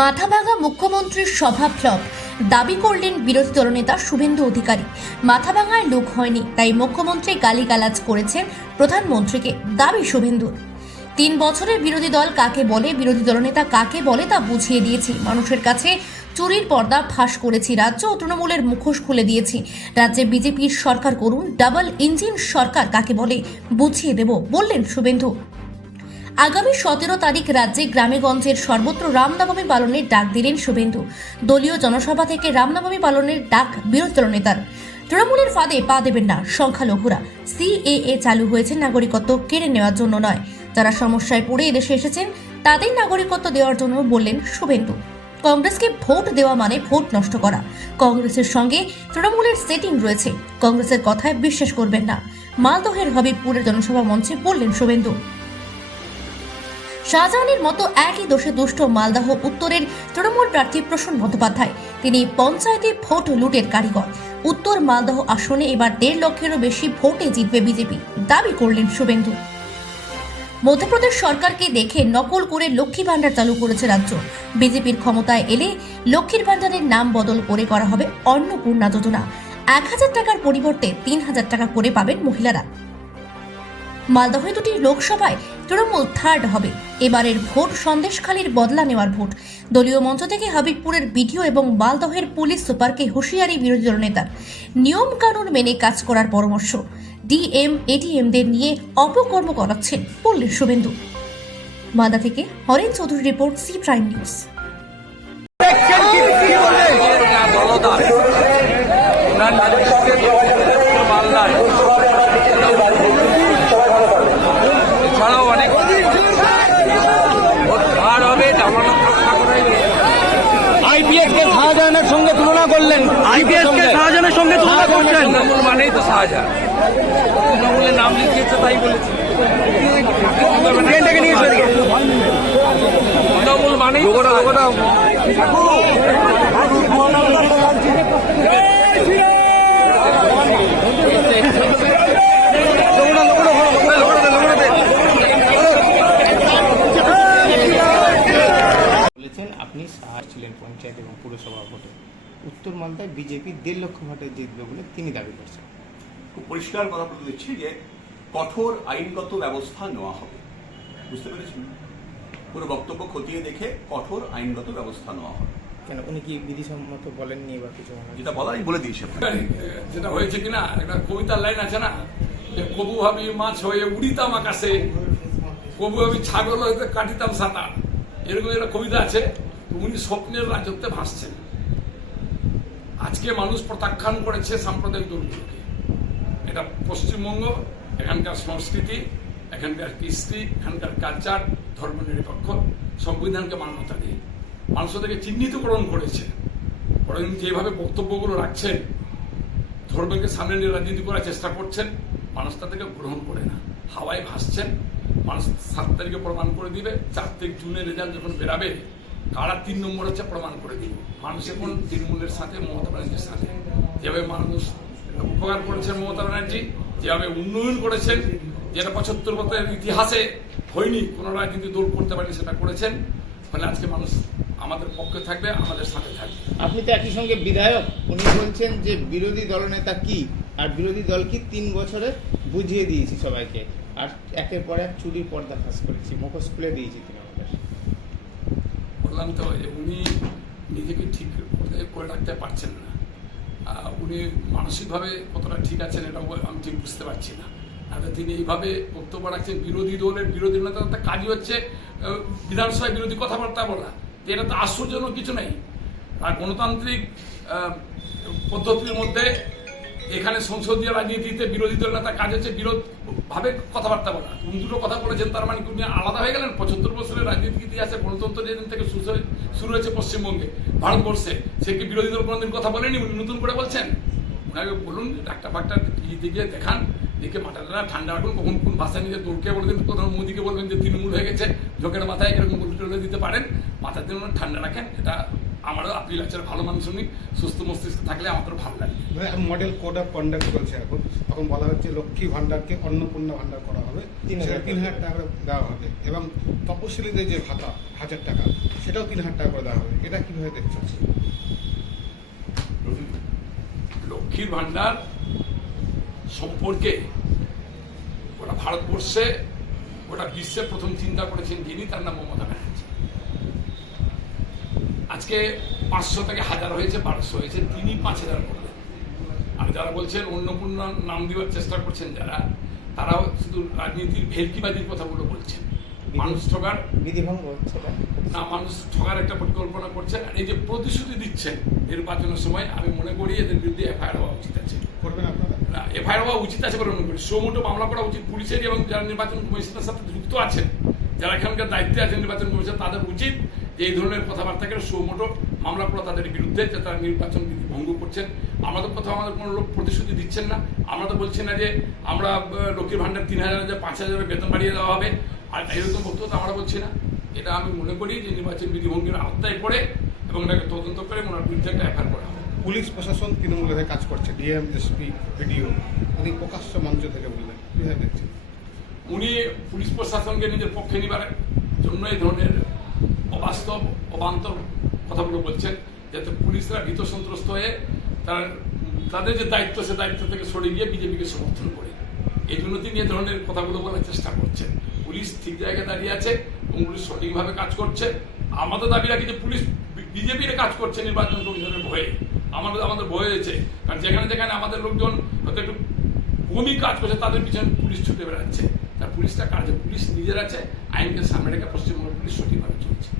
মাথাভাঙা মুখ্যমন্ত্রীর সভা ফ্লপ দাবি করলেন বিরোধী দলনেতা শুভেন্দু অধিকারী। মাথাভাঙায় লোক হয়নি, তাই মুখ্যমন্ত্রী গালিগালাজ করেছেন প্রধানমন্ত্রীকে, দাবি শুভেন্দুর। তিন বছরের বিরোধী দল কাকে বলে, বিরোধী দলনেতা কাকে বলে তা বুঝিয়ে দিয়েছি। মানুষের কাছে চুরির পর্দা ফাঁস করেছি, রাজ্য ও তৃণমূলের মুখোশ খুলে দিয়েছি। রাজ্যে বিজেপির সরকার করুন, ডাবল ইঞ্জিন সরকার কাকে বলে, বুঝিয়ে দেব, বললেন শুভেন্দু। আগামী সতেরো তারিখ রাজ্যে গ্রামেগঞ্জের সর্বত্র রামনবমী পালনের ডাক দিলেন শুভেন্দু। দলীয় জনসভা থেকে রামনবমী পালনের ডাক বিরোধী দলনেতার তৃণমূলের ফাঁদে পা দেবেন না সংখ্যালঘুরা। সিএএ চালু হয়েছে নাগরিকত্ব কেড়ে নেওয়ার জন্য নয়। যারা সমস্যায় পড়ে এদেশে এসেছেন, তাদের নাগরিকত্ব দেওয়ার জন্য বললেন শুভেন্দু। কংগ্রেসকে ভোট দেওয়া মানে ভোট নষ্ট করা। কংগ্রেসের সঙ্গে তৃণমূলের সেটিং রয়েছে। কংগ্রেসের কথায় বিশ্বাস করবেন না। মালদহের হবিবপুরের জনসভা মঞ্চে বললেন শুভেন্দু। শাহজাহানের মতো একই দোষে দুষ্ট মালদাহ উত্তরের তৃণমূল প্রার্থী প্রসন্ন বন্দ্যোপাধ্যায়। তিনি পঞ্চায়েতে ভোট লুটের কারিগর। উত্তর মালদহ আসনে এবার দেড় লক্ষেরও বেশি ভোটে জিতবে বিজেপি। দাবি করলেন শুভেন্দু। মধ্যপ্রদেশ সরকারকে দেখে নকল করে লক্ষ্মী ভাণ্ডার চালু করেছে রাজ্য। বিজেপির ক্ষমতায় এলে লক্ষ্মীর ভাণ্ডারের নাম বদল করে করা হবে অন্নপূর্ণা যোজনা। এক হাজার টাকার পরিবর্তে তিন হাজার টাকা করে পাবেন মহিলারা। মালদহে দুটি লোকসভায় তৃণমূল থার্ড হবে। এবারের ভোট সন্দেশখালীর বদলা নেওয়ার ভোট। দলীয় মঞ্চ থেকে হাবিবপুরের বিডিও এবং মালদহের পুলিশ সুপারকে হুঁশিয়ারি বিরোধী দলনেতার নিয়ম কানুন মেনে কাজ করার পরামর্শ। ডিএম এটিএমদের নিয়ে অপকর্ম করাচ্ছেন বললেন শুভেন্দু। মালদা থেকে Haren Chowdhury report C prime news করলেন। আইপিএস কে শাহজাহানের সঙ্গে তুলনা করছেন। তৃণমূল মানেই তো শাহজাহান। তৃণমূলের নাম লিখিয়েছে তাই বলেছে। তৃণমূল মানেই তো শাহজাহান। বলেছেন আপনি সাহায্য ছিলেন পঞ্চায়েত এবং পুরসভা ভোটে উত্তর মালদায় বিজেপি দেড় লক্ষ ভোটে জিতবে বলে তিনি দাবি করছেন। খুব পরিষ্কার কথা বলে দিচ্ছি যে কঠোর আইনগত ব্যবস্থা নেওয়া হবে। বুঝতে পেরেছেন? পুরো বক্তব্য খতিয়ে দেখে কঠোর আইনগত ব্যবস্থা নেওয়া হবে। কেন উনি কি বিধিসম্মত বলেননি বা কিছু যেটা বলার বলে দিয়েছি। যেটা হয়েছে কিনা একটা কবিতার লাইন আছে না? যে কবু আমি মাছ হয়ে উড়িতাম আকাশে কবু আমি ছাগল হইতে কাটিতাম সাঁতার। এরকম একটা কবিতা আছে। উনি স্বপ্নের রাজত্বে ভাসছেন। আজকে মানুষ প্রত্যাখ্যান করেছে সাম্প্রদায়িক দলগুলোকে এটা পশ্চিমবঙ্গ, এখানকার সংস্কৃতি, এখানকার কৃষ্টি, এখানকার কালচার, ধর্মনিরপেক্ষ সংবিধানকে মান্যতা দিয়ে। মানুষ তাদেরকে চিহ্নিতকরণ করেছে। বরং যেভাবে বক্তব্যগুলো রাখছেন, ধর্মকে সামনে নিয়ে রাজনীতি করার চেষ্টা করছেন, মানুষ তাদেরকে গ্রহণ করে না। হাওয়ায় ভাসছেন, মানুষ সাত তারিখে প্রমাণ করে দিবে, চার তারিখ জুনে রেজাল্ট যখন বেরাবে কারা তিন নম্বর হচ্ছে প্রমাণ করে দিবে মানুষ এখন তৃণমূলের সাথে, মমতা ব্যানার্জির সাথে? যেভাবে মানুষ উপকার করেছেন মমতা ব্যানার্জি, যেভাবে উন্নয়ন করেছেন, যেটা পঁচাত্তর বছরের ইতিহাসে হয়নি, কোনো রাজনীতি দল করতে পারেনি, সেটা করেছেন। ফলে আজকে মানুষ আমাদের পক্ষে থাকবে, আমাদের সাথে থাকবে। আপনি তো একই সঙ্গে বিধায়ক, উনি বলছেন যে বিরোধী দলনেতা কি? আর বিরোধী দল কি তিন বছরে বুঝিয়ে দিয়েছি সবাইকে? আর একের পর এক চুরির পর্দা ফাঁস করেছি, মুখোশ খুলে দিয়েছি তিনি আমাদের। বললাম তো যে উনি নিজেকে ঠিক করে- রাখতে পারছেন না। উনি মানসিকভাবে কতটা ঠিক আছেন এটাও আমি ঠিক বুঝতে পারছি না। আর তিনি এইভাবে বক্তব্য রাখছেন, বিরোধী দলের বিরোধী নেতা একটা কাজই হচ্ছে বিধানসভায় বিরোধী কথাবার্তা বলা। এটা তো আশ্চর্যজনক কিছু নেই। আর গণতান্ত্রিক পদ্ধতির মধ্যে এখানে সংসদীয় রাজনীতিতে বিরোধী দল নেতা কাজ হচ্ছে বিরোধ ভাবে কথাবার্তা বলা। উনি দুটো কথা বলেছেন, তার মানে উনি আলাদা হয়ে গেলেন? পঁচাত্তর বছরের রাজনীতিক ইতিহাসে গণতন্ত্র যেদিন থেকে শুরু হয়ে- হয়েছে পশ্চিমবঙ্গে, ভারতবর্ষে, সে কি বিরোধী দল কোনোদিন কথা বলেনি? উনি নতুন করে বলছেন। ওনাকে বলুন ডাক্তার ফাক্তার ইয়ে গিয়ে দেখান, দেখে মাথাটা ঠান্ডা রাখুন, কখন কোন ভাষা নিজে তোরকে বলবেন, প্রধান মোদীকে বলবেন যে তৃণমূল হয়ে গেছে ঝোঁকের মাথায় এরকম বলে দিতে পারেন। দিন ঠান্ডা রাখেন, এটা আমারও আপিল আছে ভালো মানুষ উনি সুস্থ মস্তিষ্ক থাকলে আমাদের ভালো লাগে। মডেল কোড অফ কন্ডাক্ট চলছে এখন। তখন বলা হচ্ছে লক্ষ্মী ভান্ডারকে অন্নপূর্ণা ভান্ডার করা হবে। তিন হাজার সেটা তিন হাজার টাকা। করে দেওয়া হবে। এবং তপশিলীদের যে ভাতা হাজার টাকা সেটাও তিন হাজার টাকা করে দেওয়া হবে। এটা কীভাবে দেখছেন লক্ষ্মীর ভান্ডার সম্পর্কে ওটা ভারতবর্ষে ওটা বিশ্বে প্রথম চিন্তা করেছেন যিনি তার নাম মমতা ব্যানার্জি। আজকে পাঁচশো থেকে হাজার হয়েছে বারোশো হয়েছে তিনি পাঁচ হাজার করলেন। আর যারা বলছেন অন্নপূর্ণা নাম দেওয়ার চেষ্টা করছেন যারা তারাও শুধু রাজনীতির ভেলকিবাজির কথাগুলো বলছেন। মানুষ ঠকার বিধিভঙ্গ হচ্ছে না না মানুষ ঠকার একটা পরিকল্পনা করছে আর এই যে প্রতিশ্রুতি দিচ্ছেন নির্বাচনের সময় আমি মনে করি এদের বিরুদ্ধে এফআইআর হওয়া উচিত আছে। করবেন আপনারা? না এফআইআর হওয়া উচিত আছে বলে মনে করি। সোমোটো মামলা করা উচিত। পুলিশের এবং যারা নির্বাচন কমিশনের সাথে যুক্ত আছেন যারা এখানকার দায়িত্বে আছেন নির্বাচন কমিশন তাদের উচিত যে এই ধরনের কথাবার্তাকে সোমোটো মামলা করা তাদের বিরুদ্ধে যে তারা নির্বাচন বিধি ভঙ্গ করছেন। আমাদের কথা আমাদের কোনো লোক প্রতিশ্রুতি দিচ্ছেন না। আমরা তো বলছি না যে আমরা লক্ষ্মীর ভান্ডার তিন হাজার যে পাঁচ হাজারের বেতন বাড়িয়ে দেওয়া হবে। আর এরকম বক্তব্য তো আমরা বলছি না। এটা আমি মনে করি যে নির্বাচন বিধি ভঙ্গের আওতায় পড়ে এবং এটাকে তদন্ত করে ওনার বিরুদ্ধে একটা এফআইআর করা হবে। পুলিশ প্রশাসন তৃণমূলের হয়ে কাজ করছে ডিএম এসপি ভিডিও উনি প্রকাশ্য মঞ্চ থেকে বললেন। দেখছেন? উনি পুলিশ প্রশাসনকে নিজের পক্ষে নিবার জন্য এই ধরনের অবাস্তব অবান্তর কথাগুলো বলছেন, যাতে পুলিশরা ভীত সন্ত্রস্ত হয়ে তার, তাদের যে দায়িত্ব, সে দায়িত্ব থেকে সরে গিয়ে বিজেপিকে সমর্থন করে। এই জন্য তিনি এই ধরনের কথাগুলো বলার চেষ্টা করছেন পুলিশ ঠিক জায়গায় দাঁড়িয়ে আছে এবং পুলিশ সঠিকভাবে কাজ করছে। আমাদের দাবি রাখি যে পুলিশ বিজেপির কাজ করছে নির্বাচন কমিশনের ভয়ে। আমাদের আমাদের ভয় হয়েছে। কারণ যেখানে যেখানে আমাদের লোকজন হয়তো একটু কমই কাজ করছে, তাদের পিছনে পুলিশ ছুটে বেড়াচ্ছে। তার পুলিশটা কাজে পুলিশ নিজের আছে, আইনকে সামনে রেখে পশ্চিমবঙ্গ পুলিশ সঠিকভাবে চলছে।